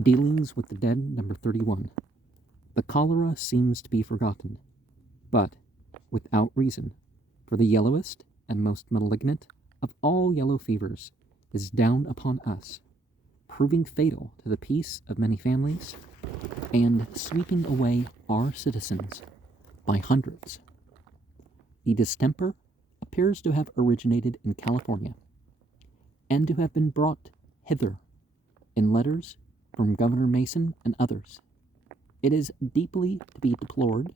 Dealings with the Dead, number 31. The cholera seems to be forgotten, but without reason, for the yellowest and most malignant of all yellow fevers is down upon us, proving fatal to the peace of many families, and sweeping away our citizens by hundreds. The distemper appears to have originated in California, and to have been brought hither in letters from Governor Mason and others. It is deeply to be deplored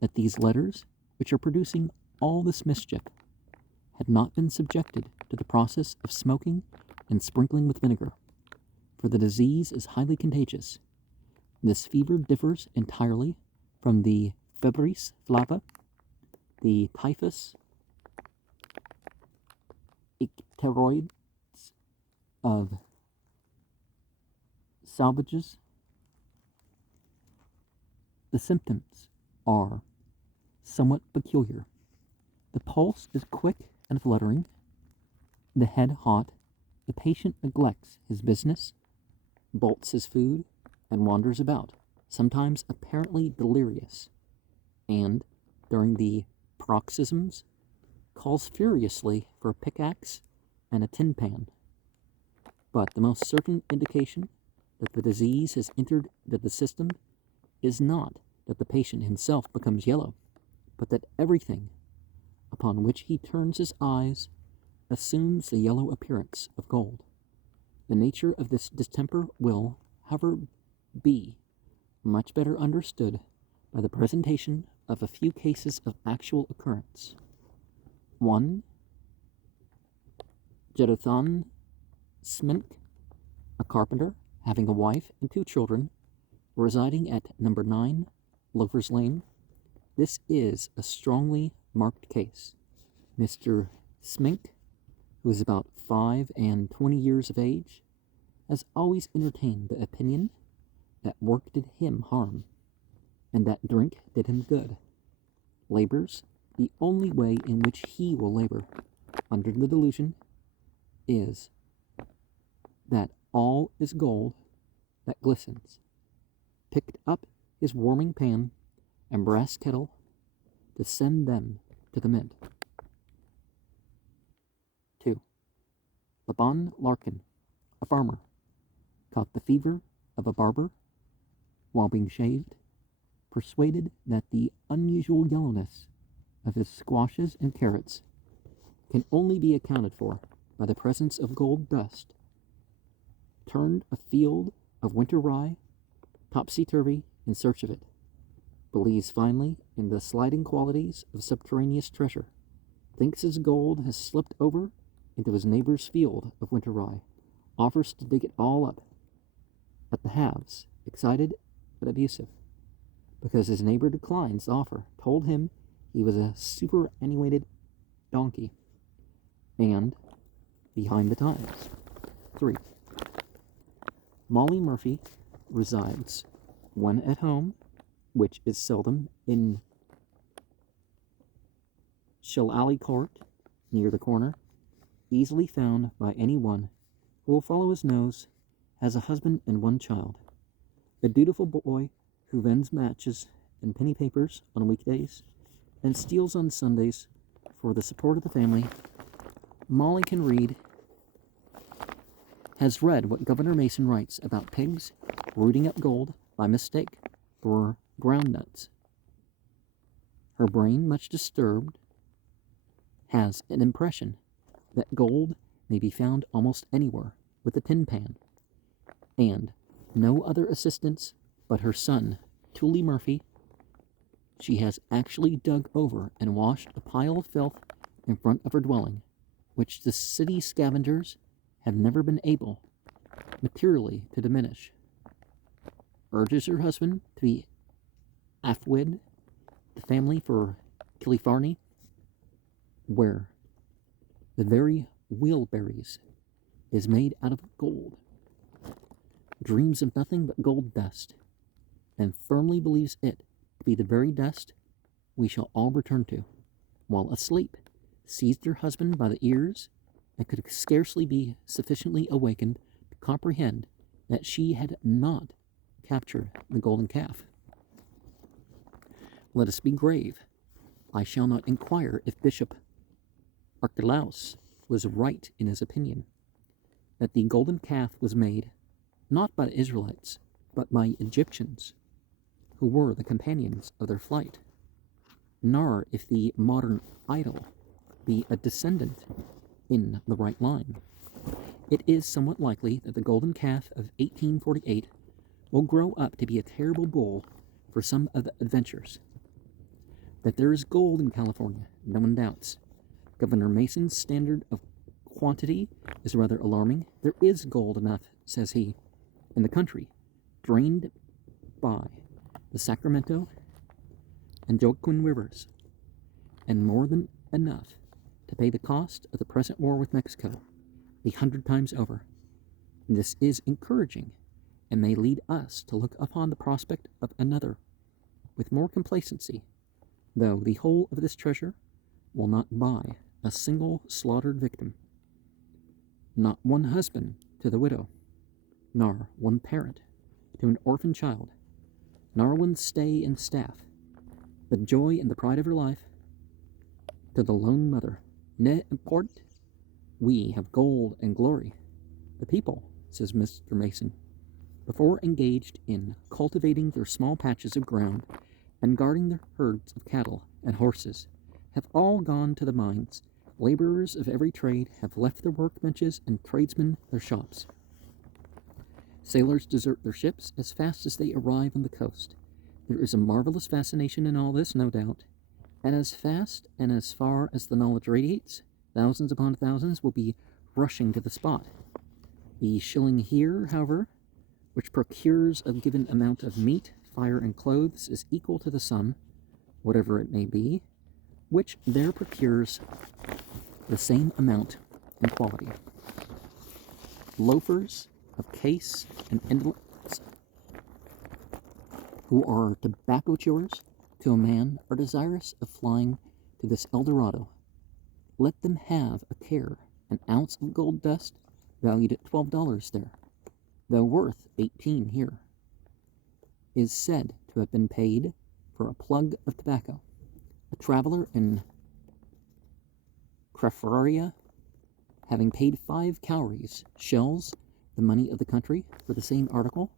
that these letters, which are producing all this mischief, had not been subjected to the process of smoking and sprinkling with vinegar, for the disease is highly contagious. This fever differs entirely from the febris flava, the typhus icteroides of salvages. The symptoms are somewhat peculiar. The pulse is quick and fluttering, the head hot, the patient neglects his business, bolts his food, and wanders about, sometimes apparently delirious, and, during the paroxysms, calls furiously for a pickaxe and a tin pan. But the most certain indication that the disease has entered into the system is not that the patient himself becomes yellow, but that everything upon which he turns his eyes assumes the yellow appearance of gold. The nature of this distemper will, however, be much better understood by the presentation of a few cases of actual occurrence. 1. Jeduthan Smink, a carpenter, having a wife and 2 children, residing at number 9 Loafers Lane. This is a strongly marked case. Mr. Smink, who is about 5 and 20 years of age, has always entertained the opinion that work did him harm, and that drink did him good. Labors the only way in which he will labor, under the delusion, is that all is gold that glistens. Picked up his warming pan and brass kettle to send them to the mint. 2. Laban Larkin, a farmer, caught the fever of a barber while being shaved, persuaded that the unusual yellowness of his squashes and carrots can only be accounted for by the presence of gold dust, turned a field of winter rye topsy-turvy in search of it, believes finally in the sliding qualities of subterraneous treasure, thinks his gold has slipped over into his neighbor's field of winter rye, offers to dig it all up at the halves, excited but abusive, because his neighbor declines the offer, told him he was a superannuated donkey, and behind the times. 3. Molly Murphy resides, when at home, which is seldom, in Shillelagh Court, near the corner, easily found by any one who will follow his nose, has a husband and 1 child, a dutiful boy who vends matches and penny papers on weekdays and steals on Sundays for the support of the family. Molly can read, has read what Governor Mason writes about pigs rooting up gold by mistake for groundnuts. Her brain, much disturbed, has an impression that gold may be found almost anywhere with a tin pan, and no other assistance but her son, Tully Murphy. She has actually dug over and washed a pile of filth in front of her dwelling, which the city scavengers have never been able materially to diminish. Urges her husband to be affwid the family for Killyfarney, where the very wheelberries is made out of gold, dreams of nothing but gold dust, and firmly believes it to be the very dust we shall all return to. While asleep, seized her husband by the ears, and could scarcely be sufficiently awakened to comprehend that she had not captured the golden calf. Let us be grave. I shall not inquire if Bishop Archelaus was right in his opinion that the golden calf was made not by the Israelites, but by Egyptians, who were the companions of their flight, nor if the modern idol be a descendant in the right line. It is somewhat likely that the golden calf of 1848 will grow up to be a terrible bull for some of the adventurers. That there is gold in California, no one doubts. Governor Mason's standard of quantity is rather alarming. There is gold enough, says he, in the country, drained by the Sacramento and Joaquin rivers, and more than enough to pay the cost of the present war with Mexico 100 times over. This is encouraging, and may lead us to look upon the prospect of another with more complacency, though the whole of this treasure will not buy a single slaughtered victim, not one husband to the widow, nor one parent to an orphan child, nor one stay and staff, the joy and the pride of her life to the lone mother. Ne importe, we have gold and glory. The people, says Mr. Mason, before engaged in cultivating their small patches of ground and guarding their herds of cattle and horses, have all gone to the mines. Laborers of every trade have left their workbenches and tradesmen their shops. Sailors desert their ships as fast as they arrive on the coast. There is a marvelous fascination in all this, no doubt, and as fast and as far as the knowledge radiates, thousands upon thousands will be rushing to the spot. The shilling here, however, which procures a given amount of meat, fire, and clothes, is equal to the sum, whatever it may be, which there procures the same amount in quality. Loafers of case and indolence, who are tobacco chewers to a man, are desirous of flying to this Eldorado. Let them have a care. An ounce of gold dust, valued at $12 there, though worth 18 here, is said to have been paid for a plug of tobacco. A traveler in Crefaria, having paid 5 cowries, shells, the money of the country, for the same article,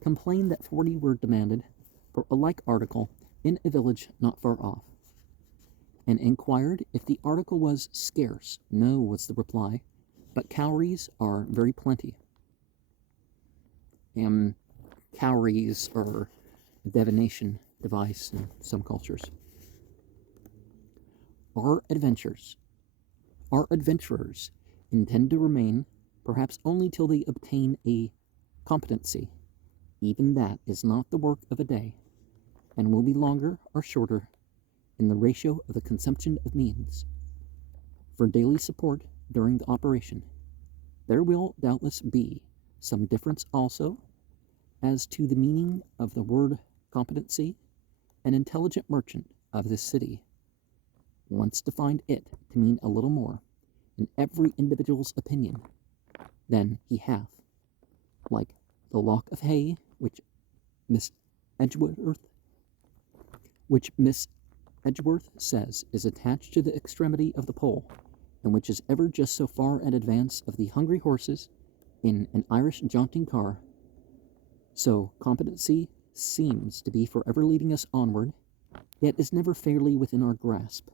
complained that 40 were demanded for a like article in a village not far off, and inquired if the article was scarce. No, was the reply, but cowries are very plenty. Cowries are a divination device in some cultures. Our adventurers intend to remain, perhaps only till they obtain a competency. Even that is not the work of a day, and will be longer or shorter in the ratio of the consumption of means. For daily support during the operation, there will doubtless be some difference also as to the meaning of the word competency. An intelligent merchant of this city wants to find it to mean a little more in every individual's opinion than he hath, like the lock of hay which Miss Edgeworth says is attached to the extremity of the pole, and which is ever just so far in advance of the hungry horses in an Irish jaunting car. So competency seems to be forever leading us onward, yet is never fairly within our grasp.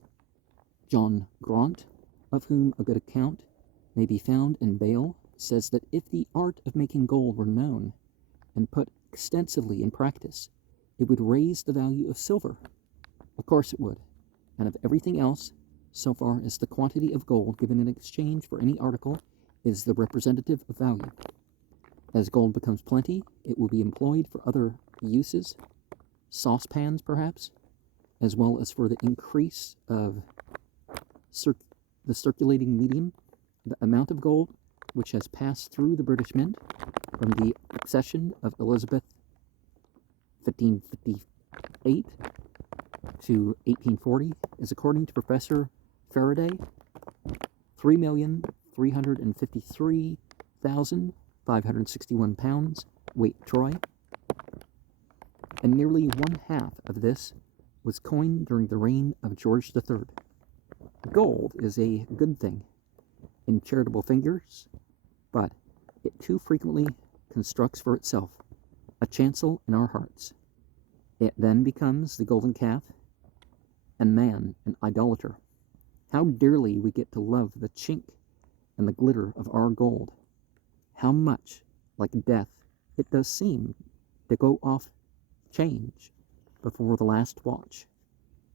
John Grant, of whom a good account may be found in Bale, says that if the art of making gold were known and put extensively in practice, it would raise the value of silver. Of course it would, and of everything else, so far as the quantity of gold given in exchange for any article is the representative of value. As gold becomes plenty, it will be employed for other uses, saucepans perhaps, as well as for the increase of the circulating medium. The amount of gold which has passed through the British Mint from the accession of Elizabeth 1558 to 1840 is, according to Professor Faraday, 3,353,400 561 pounds, weight troy, and nearly 1/2 of this was coined during the reign of George III. Gold is a good thing in charitable fingers, but it too frequently constructs for itself a chancel in our hearts. It then becomes the golden calf, and man an idolater. How dearly we get to love the chink and the glitter of our gold. How much like death it does seem to go off change before the last watch.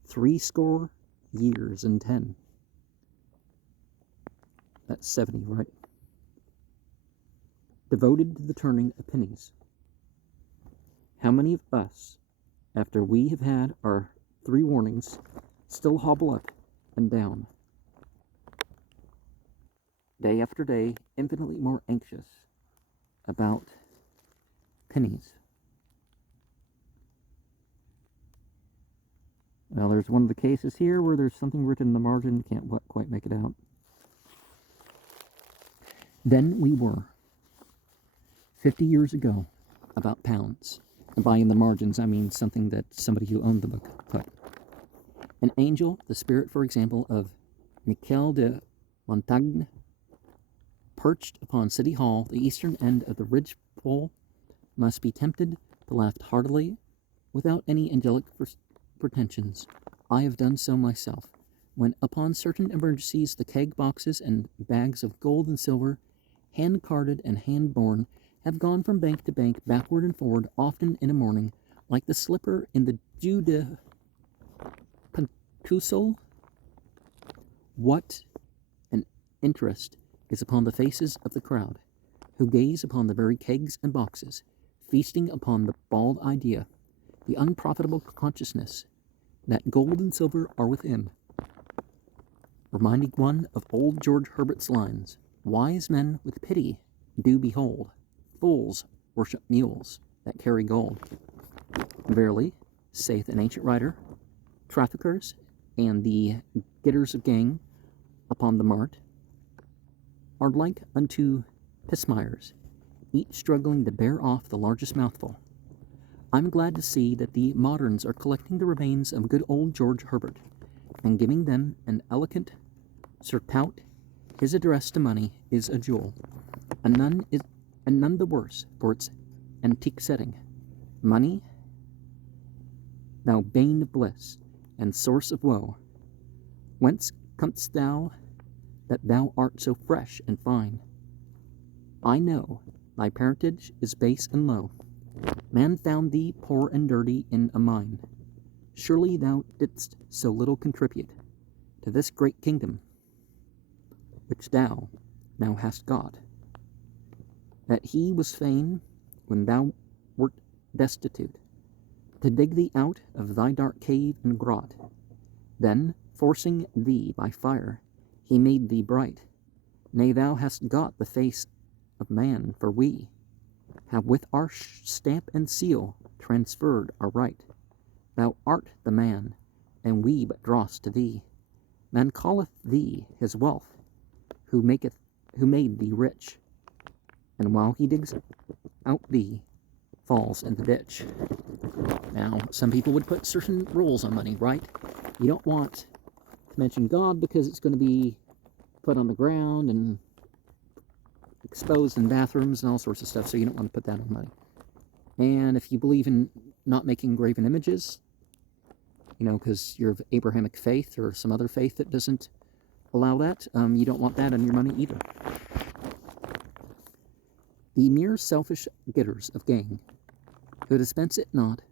70 years and 10. That's 70, right? Devoted to the turning of pennies. How many of us, after we have had our 3 warnings, still hobble up and down, day after day, infinitely more anxious about pennies? Well, there's one of the cases here where there's something written in the margin, can't quite make it out. Then we were, 50 years ago, about pounds. And by in the margins, I mean something that somebody who owned the book put. An angel, the spirit, for example, of Michel de Montaigne, perched upon City Hall, the eastern end of the ridge pole, must be tempted to laugh heartily without any angelic pretensions. I have done so myself, when upon certain emergencies the keg boxes and bags of gold and silver, hand-carded and hand-borne, have gone from bank to bank, backward and forward, often in a morning, like the slipper in the Jeu de Pentusole. What an interest is upon the faces of the crowd, who gaze upon the very kegs and boxes, feasting upon the bald idea, the unprofitable consciousness, that gold and silver are within, reminding one of old George Herbert's lines, "Wise men with pity do behold, fools worship mules that carry gold." Verily, saith an ancient writer, traffickers and the getters of gang upon the mart are like unto pismires, each struggling to bear off the largest mouthful. I'm glad to see that the moderns are collecting the remains of good old George Herbert, and giving them an elegant surtout. His address to money is a jewel, and none the worse for its antique setting. Money, thou bane of bliss, and source of woe, whence comest thou that thou art so fresh and fine? I know thy parentage is base and low. Man found thee poor and dirty in a mine. Surely thou didst so little contribute to this great kingdom, which thou now hast got, that he was fain, when thou wert destitute, to dig thee out of thy dark cave and grot. Then, forcing thee by fire, he made thee bright. Nay, thou hast got the face of man, for we have with our stamp and seal transferred our right. Thou art the man, and we but dross to thee. Man calleth thee his wealth, who made thee rich, and while he digs out thee, falls in the ditch. Now, some people would put certain rules on money, right? You don't want to mention God because it's going to be put on the ground and exposed in bathrooms and all sorts of stuff, so you don't want to put that on money. And if you believe in not making graven images, because you're of Abrahamic faith or some other faith that doesn't allow that, you don't want that on your money either. The mere selfish getters of gain, who dispense it not,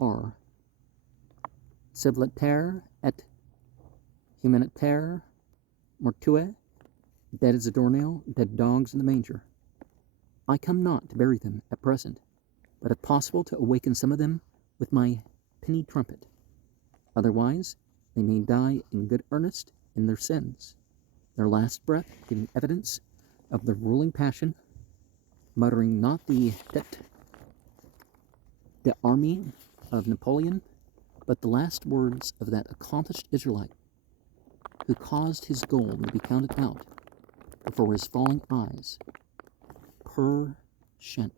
are civiliter et humaniter mortue, dead as a doornail, dead dogs in the manger. I come not to bury them at present, but if possible to awaken some of them with my penny trumpet. Otherwise, they may die in good earnest in their sins, their last breath giving evidence of the ruling passion, muttering not the tete d'armée of Napoleon, but the last words of that accomplished Israelite who caused his gold to be counted out before his falling eyes, per Shent.